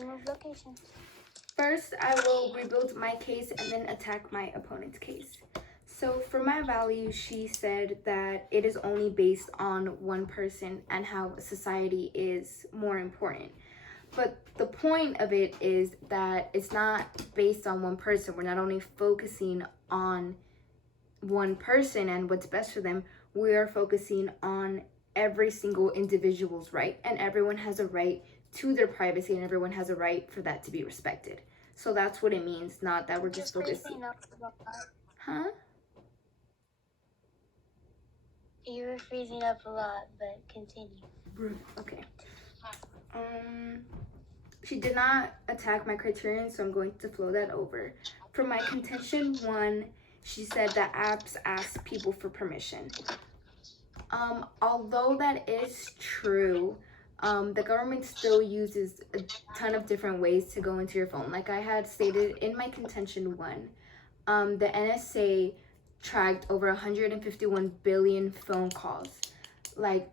Remove location. First, I will rebuild my case and then attack my opponent's case. So, for my value, she said that it is only based on one person and how society is more important. But the point of it is that it's not based on one person. We're not only focusing on one person and what's best for them, we are focusing on every single individual's right, and everyone has a right to their privacy, and everyone has a right for that to be respected. So that's what it means, not that we're just focusing. Huh? You were freezing up a lot, but continue. Okay. She did not attack my criterion, so I'm going to flow that over. For my contention one, she said that apps ask people for permission. Although that is true, the government still uses a ton of different ways to go into your phone. Like I had stated in my contention one, the NSA tracked over 151 billion phone calls. Like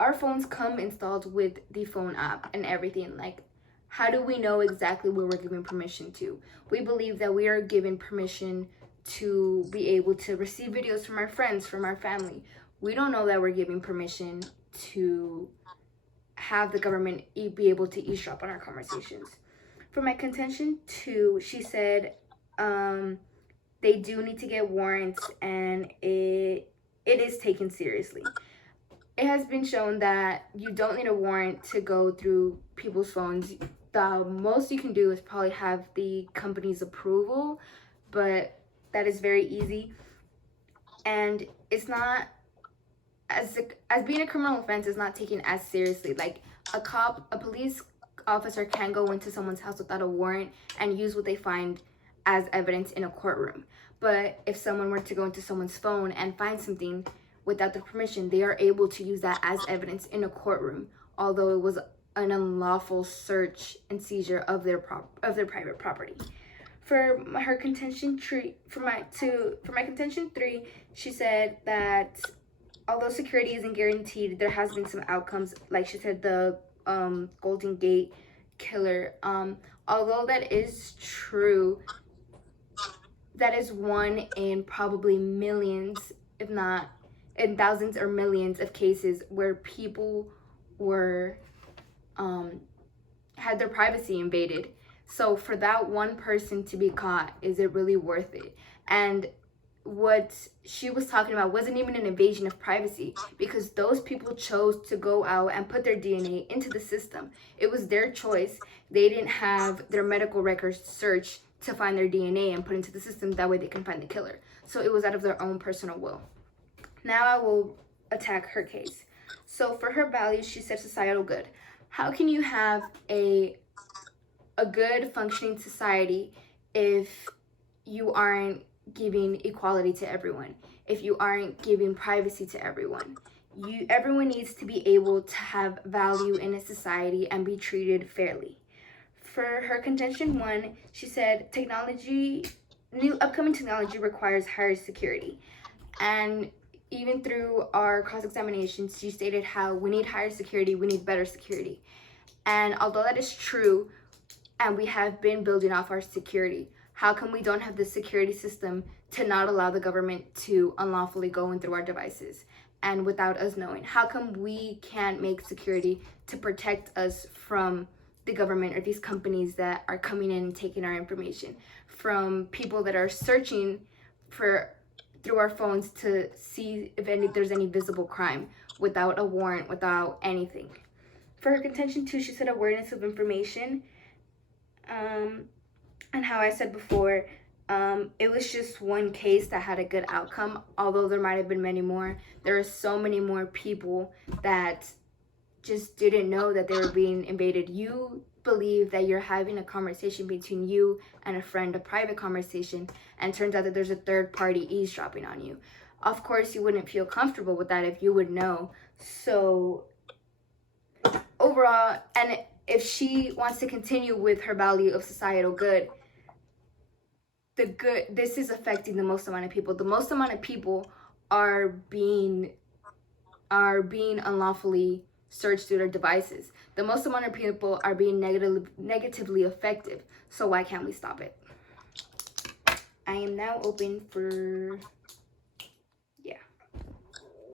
our phones come installed with the phone app and everything. Like, how do we know exactly what we're giving permission to? We believe that we are given permission to be able to receive videos from our friends, from our family. We don't know that we're giving permission to have the government be able to eavesdrop on our conversations. For my contention two, she said they do need to get warrants, and it is taken seriously. It has been shown that you don't need a warrant to go through people's phones. The most you can do is probably have the company's approval, but that is very easy. And it's not as being a criminal offense is not taken as seriously. Like a police officer can go into someone's house without a warrant and use what they find as evidence in a courtroom. But if someone were to go into someone's phone and find something without their permission, they are able to use that as evidence in a courtroom, although it was an unlawful search and seizure of their private property. For her contention for my contention three, she said that although security isn't guaranteed, there has been some outcomes. Like she said, the Golden Gate killer. Although that is true, that is one in probably millions, if not in thousands or millions of cases where people were had their privacy invaded. So for that one person to be caught, is it really worth it? And what she was talking about wasn't even an invasion of privacy, because those people chose to go out and put their DNA into the system. It was their choice. They didn't have their medical records searched to find their DNA and put into the system. That way they can find the killer. So it was out of their own personal will. Now I will attack her case. So for her values, she said societal good. How can you have a good functioning society if you aren't giving equality to everyone, if you aren't giving privacy to everyone? Everyone needs to be able to have value in a society and be treated fairly. For her contention one, she said new upcoming technology requires higher security. And even through our cross-examinations, she stated how we need higher security, we need better security. And although that is true, and we have been building off our security, how come we don't have the security system to not allow the government to unlawfully go in through our devices and without us knowing? How come we can't make security to protect us from the government or these companies that are coming in and taking our information, from people that are searching through our phones to see if there's any visible crime without a warrant, without anything? For her contention too, she said awareness of information. And how I said before, it was just one case that had a good outcome, although there might have been many more. There are so many more people that just didn't know that they were being invaded. You believe that you're having a conversation between you and a friend, a private conversation, and turns out that there's a third party eavesdropping on you. Of course, you wouldn't feel comfortable with that if you would know. So overall, and if she wants to continue with her value of societal good, this is affecting the most amount of people. The most amount of people are being unlawfully search through their devices. The most amount of people are being negatively affected. So why can't we stop it? I am now open for